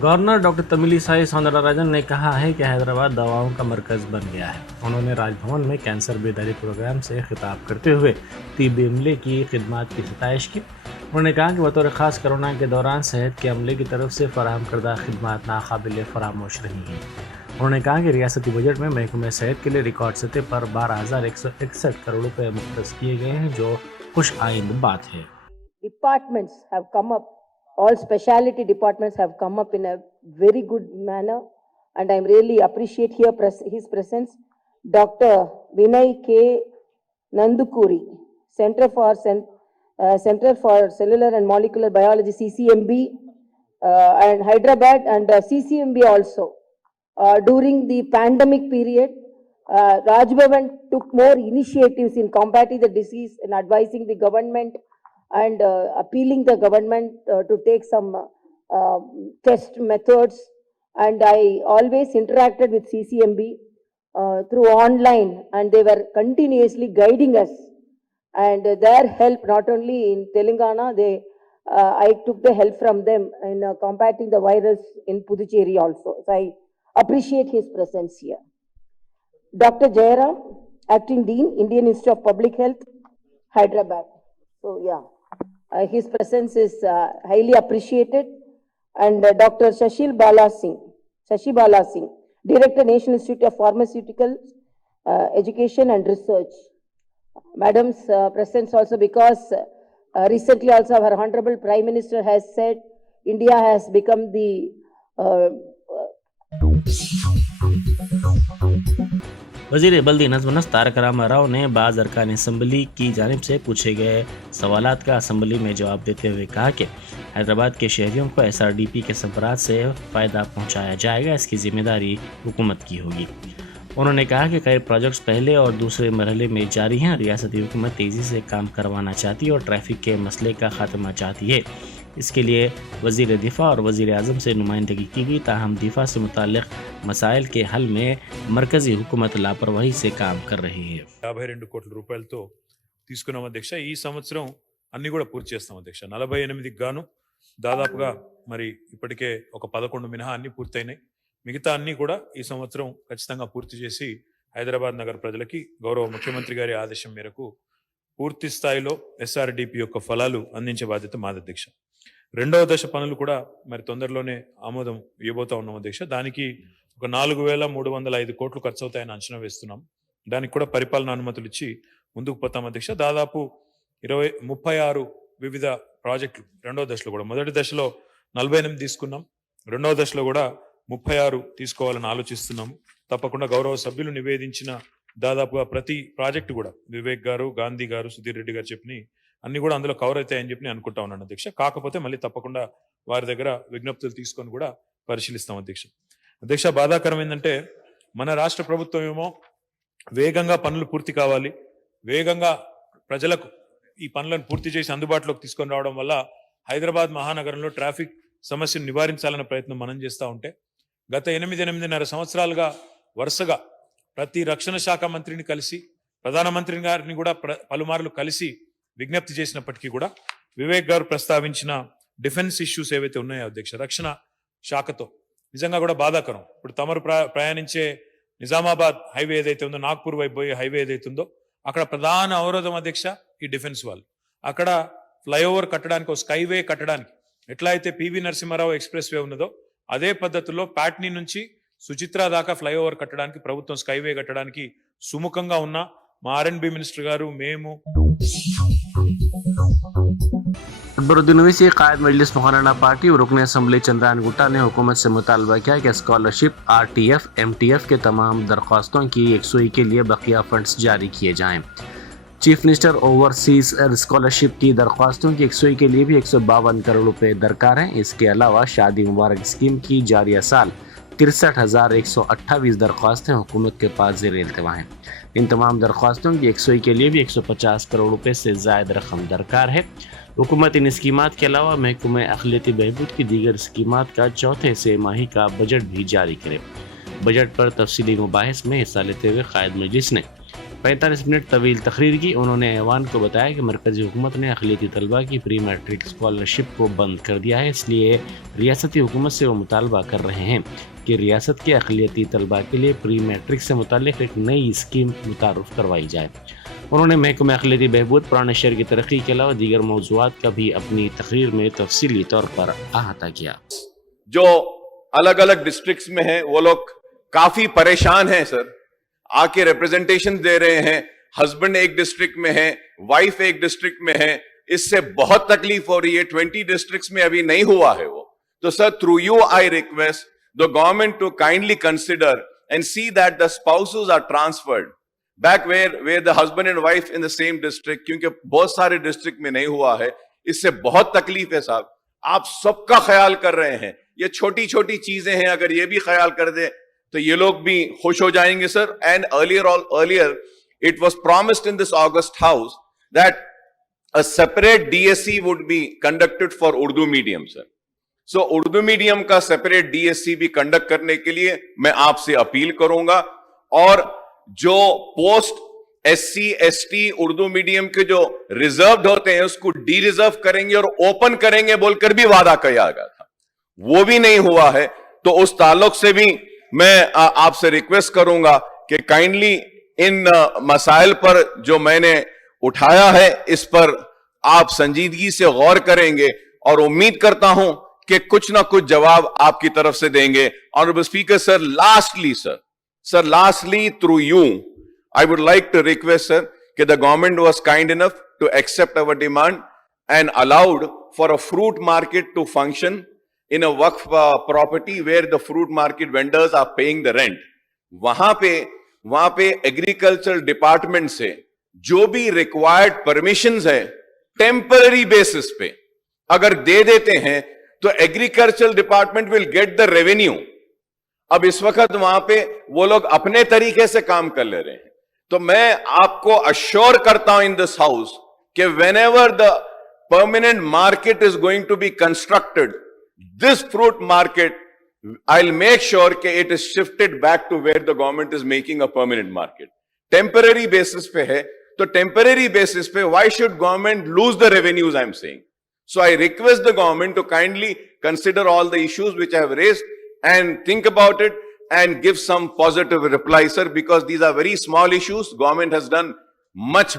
Governor doctor Tamilisai Soundararajan ने कहा है कि हैदराबाद दवाओं का मरकज बन गया है। उन्होंने राजभवन में कैंसर बेदारी प्रोग्राम से खिताब करते हुए तिब्बी अमले की खिदमत की सताइश की। उन्होंने कहा कि बतौर ख़ास कोरोना के दौरान सेहत के अमले की तरफ से फराहम करदा खिदमत नाकाबिल फरामोश रही हैं। उन्होंने कहा कि रियासती बजट में महकमे सेहत के लिए रिकॉर्ड सतह पर 12,161 करोड़ रुपये मुख्तस किए गए हैं, जो खुश आइंद बात है। Departments have come up, all specialty departments have come up in a very good manner, and I really appreciate here his presence. Dr. Vinay K. Nandukuri, Center for Cellular and Molecular Biology, CCMB, and Hyderabad, and CCMB also. During the pandemic period, Raj Bhavan took more initiatives in combating the disease and advising the government and appealing the government to take some test methods. And I always interacted with CCMB through online, and they were continuously guiding us. And their help, not only in Telangana, I took the help from them in combating the virus in Puducherry also. So I appreciate his presence here. Dr. Jairam, Acting Dean, Indian Institute of Public Health, Hyderabad. So yeah. His presence is highly appreciated. And Dr. Shashi Bala Singh, Director, National Institute of Pharmaceutical Education and Research. Madam's presence also because recently also our Honorable Prime Minister has said India has become the वज़ीर बल्दी नज़्म तारक रामा राव ने बाज़ अरकान assembly की जानिब से पूछे गए सवालात का असम्बली में जवाब देते हुए कहा कि हैदराबाद के शहरियों को SRDP के संबरात से फ़ायदा पहुंचाया जाएगा, इसकी जिम्मेदारी हुकूमत की होगी। उन्होंने कहा कि कई प्रोजेक्ट्स पहले और दूसरे मरहले में जारी हैं। रियासती हुकूमत तेज़ी से काम करवाना चाहती है और ट्रैफिक के मसले का खात्मा चाहती है। इसके लिए वज़ीर दिफा और वज़ीर आज़म से नुमाइंदगी की गई, ताहम दिफा से मुताल्लिक़ मसाइल के हल में मरकज़ी हुकूमत लापरवाही से काम कर रही है। 52 కోట్ల రూపాయలతో తీసుకున్నాం అధ్యక్ష। ఈ సంవత్సరం అన్ని కూడా పూర్తి చేస్తాం అధ్యక్ష। 48కి గాను దాదాపుగా మరి ఇప్పటికే ఒక 11 మినహా అన్ని పూర్తయినాయి। మిగతా అన్ని కూడా ఈ సంవత్సరం ఖచ్చితంగా పూర్తి చేసి హైదరాబాద్ నగర ప్రజలకి గౌరవ ముఖ్యమంత్రి గారి ఆదేశం మేరకు పూర్తి స్థాయిలో SRDP యొక్క ఫలాలు అందించే బాధ్యత మాది అధ్యక్ష। రెండవ దశ పనులు కూడా మరి తొందరలోనే ఆమోదం ఇవ్వబోతా ఉన్నాం అధ్యక్ష। దానికి ఒక 4,305 కోట్లు ఖర్చు అవుతాయని అంచనా వేస్తున్నాం। దానికి కూడా పరిపాలన అనుమతులు ఇచ్చి ముందుకు పోతాం అధ్యక్ష। దాదాపు 36 వివిధ ప్రాజెక్టులు రెండవ దశలో కూడా, మొదటి దశలో 48 తీసుకున్నాం, రెండవ దశలో కూడా 36 తీసుకోవాలని ఆలోచిస్తున్నాము। తప్పకుండా గౌరవ సభ్యులు నివేదించిన దాదాపుగా ప్రతి ప్రాజెక్టు కూడా వివేక్ గారు, గాంధీ గారు, సుధీర్ రెడ్డి గారు చెప్పిన అన్ని కూడా అందులో కవర్ అవుతాయని చెప్పి నేను అనుకుంటా ఉన్నాను అధ్యక్ష। కాకపోతే మళ్ళీ తప్పకుండా వారి దగ్గర విజ్ఞప్తులు తీసుకొని కూడా పరిశీలిస్తాం అధ్యక్ష। అధ్యక్ష, బాధాకరం ఏంటంటే మన రాష్ట్ర ప్రభుత్వం ఏమో వేగంగా పనులు పూర్తి కావాలి, వేగంగా ప్రజలకు ఈ పనులను పూర్తి చేసి అందుబాటులోకి తీసుకొని రావడం వల్ల హైదరాబాద్ మహానగరంలో ట్రాఫిక్ సమస్యను నివారించాలన్న ప్రయత్నం మనం చేస్తూ ఉంటే గత 8-8.5 సంవత్సరాలుగా వరుసగా ప్రతి రక్షణ శాఖ మంత్రిని కలిసి, ప్రధానమంత్రి గారిని కూడా పలుమార్లు కలిసి విజ్ఞప్తి చేసినప్పటికీ కూడా వివేక్ గారు ప్రస్తావించిన డిఫెన్స్ ఇష్యూస్ ఏవైతే ఉన్నాయో అధ్యక్ష, రక్షణ శాఖతో నిజంగా కూడా బాధాకరం। ఇప్పుడు తమరు ప్రయాణించే నిజామాబాద్ హైవే ఏదైతే ఉందో, నాగ్పూర్ వైపు పోయే హైవే ఏదైతే ఉందో, అక్కడ ప్రధాన అవరోధం అధ్యక్ష ఈ డిఫెన్స్ వాళ్ళు। అక్కడ ఫ్లైఓవర్ కట్టడానికి, ఒక స్కైవే కట్టడానికి ఎట్లా అయితే పివి నరసింహారావు ఎక్స్ప్రెస్ వే ఉన్నదో అదే పద్ధతిలో ప్యాట్నీ నుంచి సుచిత్ర దాకా ఫ్లైఓవర్ కట్టడానికి, ప్రభుత్వం స్కైవే కట్టడానికి సుముఖంగా ఉన్న మా R&B మినిస్టర్ గారు, మేము अकबरुद्दीन ओवैसी कायद मजलिस मुखर्रना पार्टी और रुकन असम्बली चंद्रान गुट्टा ने हुकूमत से मुतालबा किया कि स्कॉलरशिप, RTF, MTF के तमाम दरख्वास्तों की 100 के लिए बकिया फंड्स जारी किए जाएं। चीफ मिनिस्टर ओवरसीज स्कॉलरशिप की दरख्वास्तों की 100 के लिए भी 152 करोड़ रुपए दरकार हैं। इसके अलावा शादी मुबारक स्कीम की जारिया साल 63,128 दरख्वास्तें हुकूमत के पास ज़ेर इल्तिमा हैं। इन तमाम दरख्वास्तों की 100 के लिए भी 150 करोड़ रुपए से ज़ायद रकम दरकार है। हुकूमत इन स्कीमात के अलावा महकमे अखिलती बहबूद की दीगर स्कीमात का चौथे से माही का बजट भी जारी करे। बजट पर तफसीली मुबाहिस में हिस्सा लेते हुए कायद मजलिस ने 45 मिनट तवील तकरीर की। उन्होंने ऐवान को बताया कि मरकज़ी हुकूमत ने अक़लियती तलबा की प्री मैट्रिक स्कॉलरशिप को बंद कर दिया है, इसलिए रियासती हुकूमत से वो मुतालबा कर रहे हैं कि रियासत के अक़लियती तलबा के लिए प्री मैट्रिक से मुताल्लिक़ एक नई स्कीम मुतारफ़ करवाई जाए। उन्होंने महकमा अक़लियती बहबूद, पुराने शहर की तरक्की के अलावा दीगर मौज़ूआत का भी अपनी तकरीर में तफसीली तौर पर अहाता किया। जो अलग अलग डिस्ट्रिक्ट्स में हैं वो लोग काफी परेशान हैं सर, आके रिप्रेजेंटेशन दे रहे हैं, हस्बैंड एक डिस्ट्रिक्ट में है, वाइफ एक डिस्ट्रिक्ट में है, इससे बहुत तकलीफ हो रही है। 20 डिस्ट्रिक्ट्स में अभी नहीं हुआ है वो। तो sir, through you I request the government to kindly consider and see that the spouses are transferred back where the husband and wife in the same district, क्योंकि बहुत सारे डिस्ट्रिक्ट में नहीं हुआ है। इससे बहुत तकलीफ है साहब, आप सबका ख्याल कर रहे हैं। ये छोटी छोटी चीजें हैं, अगर ये भी ख्याल कर दे तो ये लोग भी खुश हो जाएंगे sir. And earlier it was promised in this August House that a separate DSC would be conducted for Urdu medium sir. So Urdu medium का separate DSC भी कंडक्ट करने के लिए मैं आपसे अपील करूंगा, और जो post SC ST Urdu medium के जो रिजर्व्ड होते हैं उसको डी रिजर्व करेंगे और ओपन करेंगे बोलकर भी वादा किया गया था, वो भी नहीं हुआ है। तो उस ताल्लुक से भी मैं आपसे रिक्वेस्ट करूंगा कि काइंडली इन मसाइल पर जो मैंने उठाया है इस पर आप संजीदगी से गौर करेंगे, और उम्मीद करता हूं कि कुछ ना कुछ जवाब आपकी तरफ से देंगे। Honourable speaker sir, lastly through you I would like to request sir that the government was kind enough to accept our demand and allowed for a fruit market to function in a Waqf property where the fruit market vendors are paying the rent. वहां पे agriculture department से जो भी required permissions है temporary basis पे अगर दे देते हैं तो agriculture department will get the revenue. अब इस वक्त वहां पे वो लोग अपने तरीके से काम कर ले रहे हैं। तो मैं आपको अश्योर करता हूं इन दिस हाउस कि whenever the permanent market is going to be constructed, this fruit market I will make sure कि it is shifted back to where the government is making a permanent market. Temporary basis पे है तो temporary basis पे why should government lose the revenues I am saying. So I request the government to kindly consider all the issues which I have raised and think about it and give some positive reply, sir, because these are very small issues. Government has done much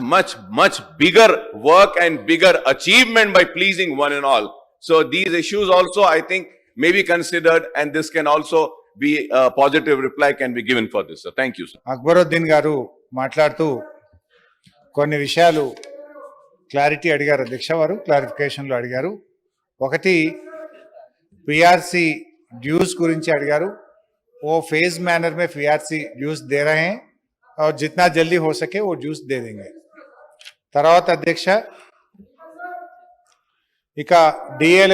bigger work and bigger achievement by pleasing one and all. So these issues also I think may be considered, and this can also be a positive reply can be given for this, sir. Thank you, sir. Akbaruddin గారు మాట్లాడుతూ కొన్ని విషయాలు clarity అడిగారు, అధ్యక్ష వారు క్లారిఫికేషన్లు అడిగారు. ఒకటి PRC dues గురించి అడిగారు. वो फेज मैनर में पीआरसी ड्यूज दे रहे हैं और जितना जल्दी हो सके वो ड्यूज दे देंगे. తర్వాత అధ్యక్ష ఇక डीएल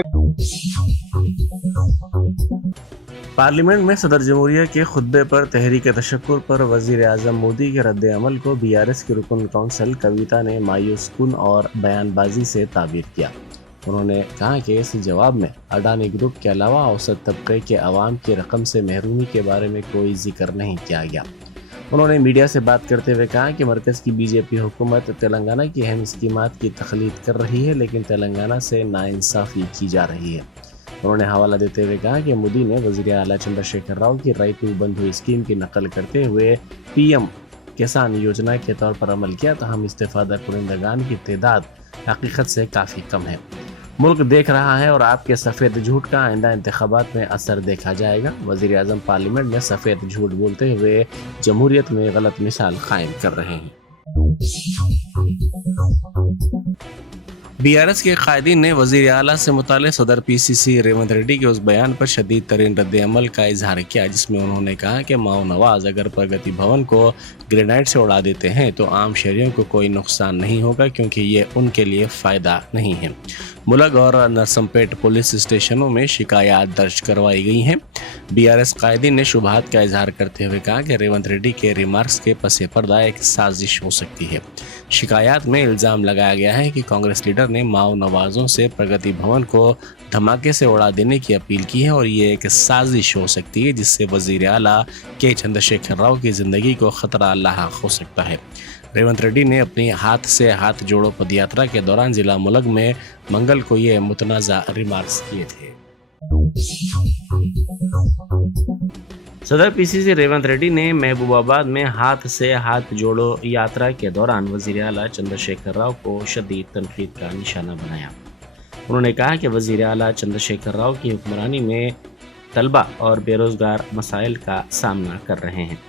पार्लियामेंट में सदर जमहूरिया के खुतबे पर तहरीक तशक्कुर पर वजीर आजम मोदी के रद्द अमल को बीआरएस की रुकन कौंसल कविता ने मायूस कुन और बयानबाजी से ताबीर किया. उन्होंने कहा कि इस जवाब में अडानी ग्रुप के अलावा औसत तबके के अवाम की रकम से महरूमी के बारे में कोई जिक्र नहीं किया गया. उन्होंने मीडिया से बात करते हुए कहा कि मरकज़ की बीजेपी हुकूमत तेलंगाना की अहम स्कीमात की तखलीद कर रही है, लेकिन तेलंगाना से नाइंसाफ़ी की जा रही है. उन्होंने हवाला देते हुए कहा कि मोदी ने वज़ीर आला चंद्रशेखर राव की रैतु बंधु स्कीम की नकल करते हुए पीएम किसान योजना के तौर पर अमल किया, तो हम इस्तेफादा कुरिंदगान की तादाद हकीकत से काफ़ी कम है. मुल्क देख रहा है और आपके सफ़ेद झूठ का आइंदा इंतखाबात में असर देखा जाएगा. वज़ीर आज़म पार्लियामेंट में सफ़ेद झूठ बोलते हुए जमहूरियत में गलत मिसाल कायम कर रहे हैं. बीआरएस के कायदीन ने वज़ीर आला से मुताल्लिक़ सदर पीसीसी रेवंत रेड्डी के उस बयान पर शदीद तरीन रद्द अमल का इजहार किया जिसमें उन्होंने कहा कि माओ नवाज अगर प्रगति भवन को ग्रेनाइट से उड़ा देते हैं तो आम शहरियों को कोई नुकसान नहीं होगा, क्योंकि ये उनके लिए फ़ायदा नहीं है. मुलग और नरसमपेट पुलिस स्टेशनों में शिकायत दर्ज करवाई गई हैं. बीआरएस कायदीन ने शुबहात का इजहार करते हुए कहा कि रेवंत रेड्डी के रिमार्क्स के पसे पर्दा एक साजिश हो सकती है. शिकायत में इल्ज़ाम लगाया गया है कि कांग्रेस लीडर ने माओ नवाजों से प्रगति भवन को धमाके से उड़ा देने की अपील की है और ये एक साजिश हो सकती है जिससे वज़ीर आला के चंद्रशेखर राव की ज़िंदगी को ख़तरा लाहक हो सकता है. रेवंत रेड्डी ने अपनी हाथ से हाथ जोड़ो पदयात्रा के दौरान जिला मुलग में मंगल को ये मुतनाज़ा रिमार्क्स किए थे। सदर पीसीसी रेवंत रेड्डी ने महबूबाबाद में हाथ से हाथ जोड़ो यात्रा के दौरान वजीर आला चंद्रशेखर राव को शदीद तनकीद का निशाना बनाया। उन्होंने कहा कि वजीर आला चंद्रशेखर राव की हुक्मरानी में तलबा और बेरोजगार मसाइल का सामना कर रहे हैं।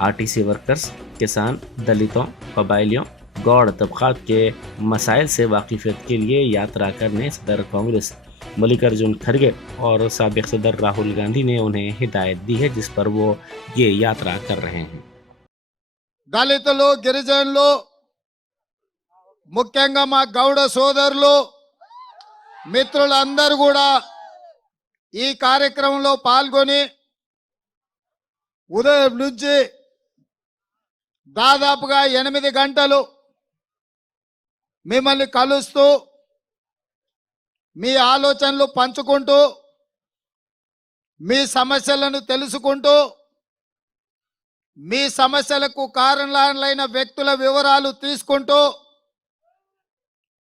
आरटीसी वर्कर्स, किसान, दलितों, कबायलियों, गौड़ तबकात के मसाइल से वाकिफियत के लिए यात्रा करने सदर कांग्रेस मल्लिकार्जुन खड़गे और साबिक सदर राहुल गांधी ने उन्हें हिदायत दी है, जिस पर वो ये यात्रा कर रहे हैं। దళితులు, గిరిజనులు, ముఖ్యంగా మా గౌడ సోదరులు, మిత్రులందరూ కూడా ఈ కార్యక్రమంలో పాల్గొని ఉదయం నుంచి దాదాపుగా 8 గంటలు మిమ్మల్ని కలుస్తూ మీ ఆలోచనలు పంచుకుంటూ మీ సమస్యలను తెలుసుకుంటూ మీ సమస్యలకు కారణాలైన వ్యక్తుల వివరాలు తీసుకుంటూ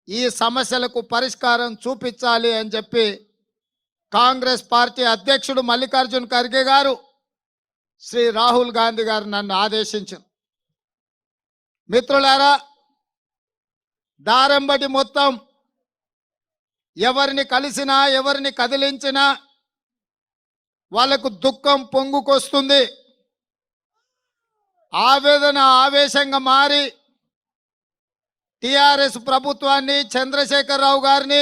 ఈ సమస్యలకు పరిష్కారం చూపించాలి అని చెప్పి కాంగ్రెస్ పార్టీ అధ్యక్షుడు మల్లికార్జున్ ఖర్గే గారు, శ్రీ రాహుల్ గాంధీ గారు నన్ను ఆదేశించారు. మిత్రులారా, దారంబటి మొత్తం ఎవరిని కలిసినా ఎవరిని కదిలించినా వాళ్ళకు దుఃఖం పొంగుకొస్తుంది, ఆవేదన ఆవేశంగా మారి టిఆర్ఎస్ ప్రభుత్వాన్ని, చంద్రశేఖరరావు గారిని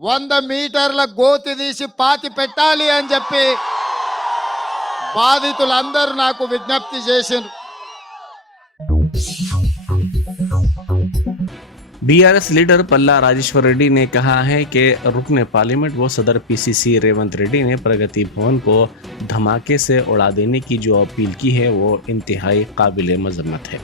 100 మీటర్ల గోతి తీసి పాతి పెట్టాలి అని చెప్పి బాధితులందరూ నాకు విజ్ఞప్తి చేశారు. बीआरएस लीडर पल्ला राजेश्वर रेड्डी ने कहा है कि रुकने पार्लियामेंट व सदर पीसीसी रेवंत रेड्डी ने प्रगति भवन को धमाके से उड़ा देने की जो अपील की है वो इंतहाई काबिल मजम्मत है।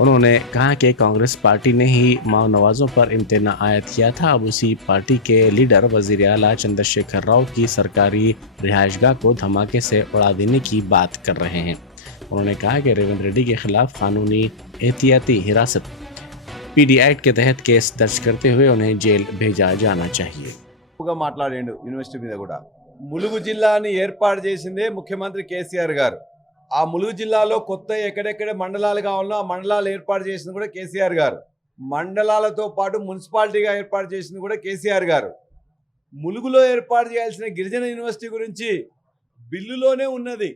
उन्होंने कहा कि कांग्रेस पार्टी ने ही माओ नवाजों पर इम्तना आयद किया था। अब उसी पार्टी के लीडर वजीर आला चंद्रशेखर राव की सरकारी रिहायशगाह को धमाके से उड़ा देने की बात कर रहे हैं। उन्होंने कहा कि रेवंत रेड्डी के खिलाफ कानूनी एहतियाती हिरासत पीडी एक्ट के तहत केस दर्ज करते हुए उन्हें जेल भेजा जाना चाहिए। మాట్లాడాడు యూనివర్సిటీ మీద కూడా. ములుగు జిల్లాని ఏర్పాటు చేసిందే ముఖ్యమంత్రి కేసీఆర్ గారు. ఆ ములుగు జిల్లాలో కొత్త ఎక్కడెక్కడ మండలాలు కావాలో ఆ మండలాలు ఏర్పాటు చేసింది కూడా కేసీఆర్ గారు. మండలాలతో పాటు మున్సిపాలిటీగా ఏర్పాటు చేసింది కూడా కేసీఆర్ గారు. ములుగులో ఏర్పాటు చేయాల్సిన గిరిజన యూనివర్సిటీ గురించి బిల్లులోనే ఉన్నది.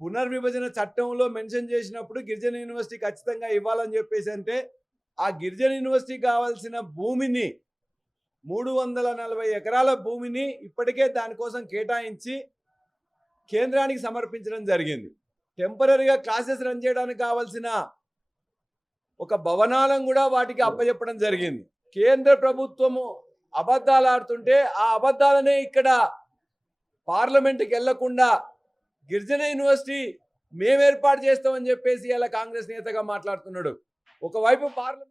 పునర్విభజన చట్టంలో మెన్షన్ చేసినప్పుడు గిరిజన యూనివర్సిటీ ఖచ్చితంగా ఇవ్వాలని చెప్పేసి అంటే ఆ గిరిజన యూనివర్సిటీ కావాల్సిన భూమిని 340 ఎకరాల భూమిని ఇప్పటికే దానికోసం కేటాయించి కేంద్రానికి సమర్పించడం జరిగింది. టెంపరరీగా క్లాసెస్ రన్ చేయడానికి కావాల్సిన ఒక భవనాలను కూడా వాటికి అప్పచెప్పడం జరిగింది. కేంద్ర ప్రభుత్వము అబద్ధాలు ఆడుతుంటే ఆ అబద్ధాలనే ఇక్కడ పార్లమెంట్కి వెళ్లకుండా గిరిజన యూనివర్సిటీ మేము ఏర్పాటు చేస్తామని చెప్పేసి ఇలా కాంగ్రెస్ నేతగా మాట్లాడుతున్నాడు. ఒకవైపు పార్లమెంట్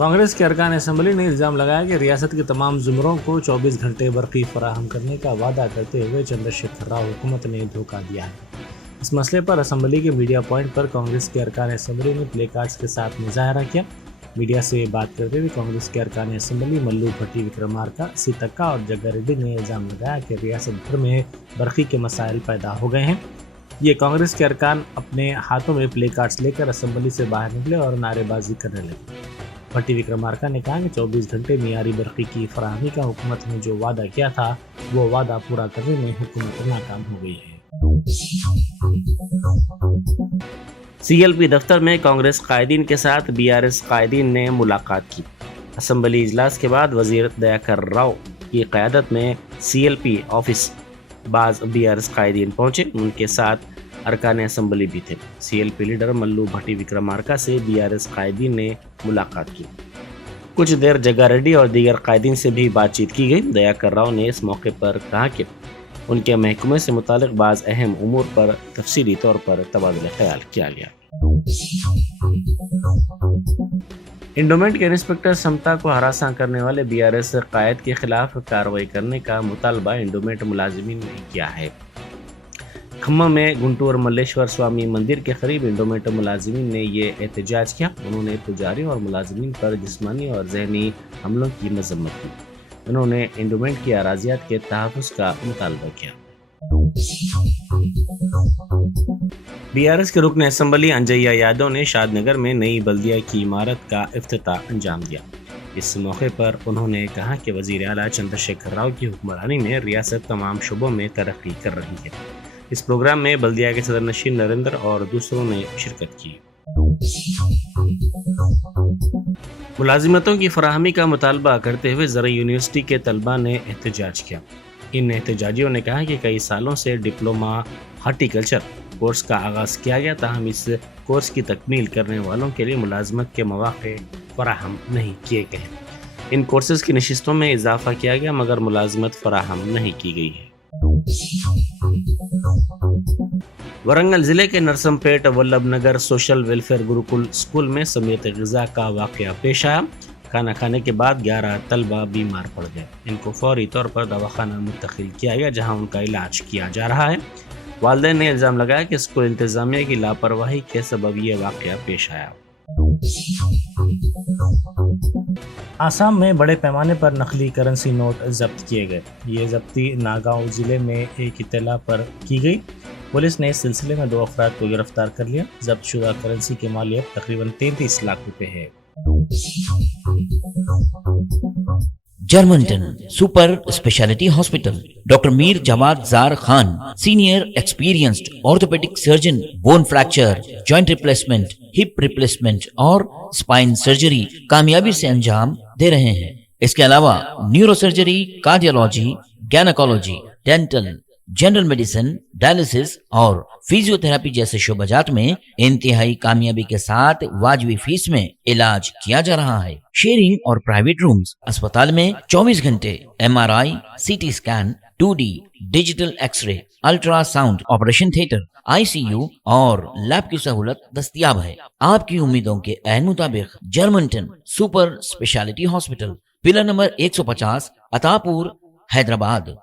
कांग्रेस के अरकान असम्बली ने इल्ज़ाम लगाया कि रियासत के तमाम ज़ुमरों को 24 घंटे बरक़ी फराहम करने का वादा करते हुए चंद्रशेखर राव हुकूमत ने धोखा दिया है। इस मसले पर असम्बली के मीडिया पॉइंट पर कांग्रेस के अरकान असम्बली ने प्ले कार्ड्स के साथ मुजाहरा किया। मीडिया से बात करते हुए कांग्रेस के अरकान असम्बली मल्लू भट्टी विक्रमार्का, सीतक्का और जग्गा रेड्डी ने इल्ज़ाम लगाया कि रियासत भर में बरक़ी के मसाइल पैदा हो गए हैं। ये कांग्रेस के अरकान अपने हाथों में प्ले कार्ड्स लेकर असम्बली से बाहर निकले और नारेबाजी करने लगे। भट्टी विक्रमार्का ने कहा कि 24 घंटे मियारी बरक़ी की फराहमी का हुकूमत ने जो वादा किया था वो वादा पूरा करने में हुकूमत नाकाम हो गई है। सीएलपी दफ्तर में कांग्रेस कायदीन के साथ बीआरएस कायदीन ने मुलाकात की। असम्बली इजलास के बाद वजीर दयाकर राव की क़यादत में सीएलपी ऑफिस बाज बीआरएस कायदीन पहुंचे। उनके साथ अरकान असम्बली भी थे। सीएलपी लीडर मल्लू भट्टी विक्रमार्का से बीआरएस कायदीन ने मुलाकात की। कुछ देर जग्गा रेड्डी और दीगर कायदीन से भी बातचीत की गई। दयाकर राव ने इस मौके पर कहा कि उनके महकमे से मुतालिक बाज़ अहम उमूर पर तफसीली तौर पर तबादला ख्याल किया गया। इंडोमेंट के इंस्पेक्टर समता को हरासा करने वाले बीआरएस कायद के खिलाफ कार्रवाई करने का मुतालबा इंडोमेंट मुलाजिमीन ने किया है। खम्मा में गुंटूर मल्लेश्वर स्वामी मंदिर के करीब इंडोमेंट मुलाजिमीन ने ये एहतजाज किया। उन्होंने पुजारी और मुलाजिमीन पर जिस्मानी और जहनी हमलों की मजम्मत की। उन्होंने इंडोमेंट की अराजियात के तहफ़्फ़ुज़ का मुतालबा किया। बीआरएस के रुकन असम्बली अंजैया यादव ने शादनगर में नई बल्दिया की इमारत का इफ्तिताह अंजाम दिया। इस मौके पर उन्होंने कहा कि वज़ीर आला चंद्रशेखर राव की हुक्मरानी में रियासत तमाम शुबों में तरक्की कर रही है। इस प्रोग्राम में बल्दिया के सदर नशीन नरेंद्र और दूसरों ने शिरकत की। मुलाजिमतों की फराहमी का मुतालबा करते हुए ज़रा यूनिवर्सिटी के तलबा ने एहतजाज किया। इन एहतजाजियों ने कहा कि कई सालों से डिप्लोमा हार्टिकल्चर कोर्स का आगाज़ किया गया, ताहम इस कोर्स की तकमील करने वालों के लिए मुलाजमत के मौक़े फराहम नहीं किए गए। इन कोर्सेज़ की नशिस्तों में इजाफा किया गया मगर मुलाजमत फराहम नहीं की गई है। वरंगल जिले के नरसमपेट वल्लभ नगर सोशल वेलफेयर गुरुकुल स्कूल में समियत ग़िज़ा का वाक़या पेश आया। खाना खाने के बाद 11 तलबा बीमार पड़ गए। इनको फौरी तौर पर दवाखाना मुंतकिल किया गया, जहां उनका इलाज किया जा रहा है। वालिदैन ने इल्ज़ाम लगाया कि स्कूल इंतज़ामिया की लापरवाही के सबब ये वाक़या पेश आया। आसाम में बड़े पैमाने पर नकली करेंसी नोट जब्त किए गए। ये जब्ती नागांव जिले में एक इत्तला पर की गई। पुलिस ने इस सिलसिले में 2 अफराद को गिरफ्तार कर लिया। जब्त शुदा करेंसी की मालियत तकरीबन 33 लाख रुपए है। जर्मनटन super speciality hospital, doctor Mir Jawad Jar Khan, senior experienced orthopaedic surgeon, bone fracture, joint replacement, hip replacement और स्पाइन सर्जरी कामयाबी से अंजाम दे रहे हैं। इसके अलावा neuro surgery, cardiology, gynaecology, dental, general medicine, dialysis और फिजियोथेरेपी जैसे शोबाजात में इंतहाई कामयाबी के साथ वाजबी फीस में इलाज किया जा रहा है। शेयरिंग और प्राइवेट रूम्स, अस्पताल में 24 घंटे MRI, CT scan, 2D digital x ray, ultrasound, operation theatre, ICU और लैब की सहूलत दस्तयाब है। आपकी उम्मीदों के ऐन मुताबिक Germanten super speciality hospital, pillar number 150, Attapur, Hyderabad.